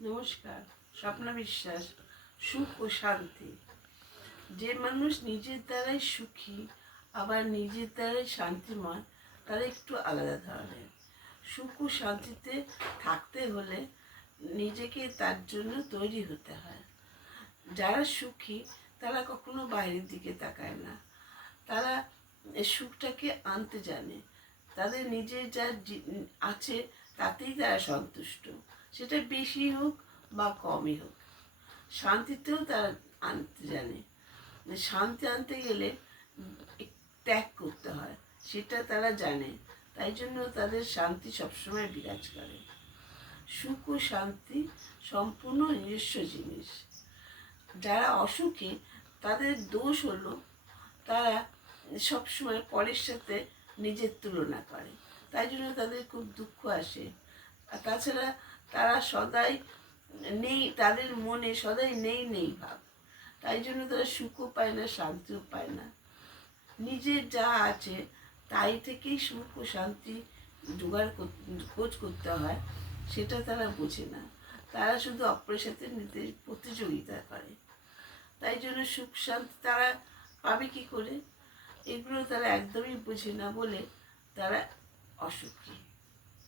নমস্কার। স্বপ্না বিশ্বাস। সুখ ও শান্তি। যে মানুষ নিজের দ্বারাই সুখী আবার নিজের দ্বারাই শান্তিময়, তারা একটু আলাদা ধরনের। সুখ ও শান্তিতে থাকতে হলে নিজেকে তার জন্য তৈরি হতে হয়। যারা সুখী তারা কখনো বাইরের দিকে তাকায় না, তারা সুখটাকে আনতে জানে। তাদের নিজের যা আছে তাতেই তারা সন্তুষ্ট, সেটা বেশি হোক বা কমই হোক। শান্তিতেও তারা আনতে জানে। শান্তি আনতে গেলে ত্যাগ করতে হয়, সেটা তারা জানে। তাই জন্য তাদের শান্তি সবসময় বিরাজ করে। সুখ ও শান্তি সম্পূর্ণ নিজস্ব জিনিস। যারা অসুখী তাদের দোষ হলো তারা সবসময় পরের সাথে নিজের তুলনা করে, তাই জন্য তাদের খুব দুঃখ আসে। আর তাছাড়া তারা সদাই নেই, তাদের মনে সদাই নেই নেই ভাব, তাই জন্য তারা সুখও পায় না, শান্তিও পায় না। নিজের যা আছে তাই থেকেই সুখ ও শান্তি জোগাড় খোঁজ করতে হয়, সেটা তারা বোঝে না। তারা শুধু অপরের সাথে নিজেদের প্রতিযোগিতা করে। তাই জন্য সুখ শান্তি তারা পাবে কি করে, এগুলো তারা একদমই বোঝে না বলে তারা অসুখী।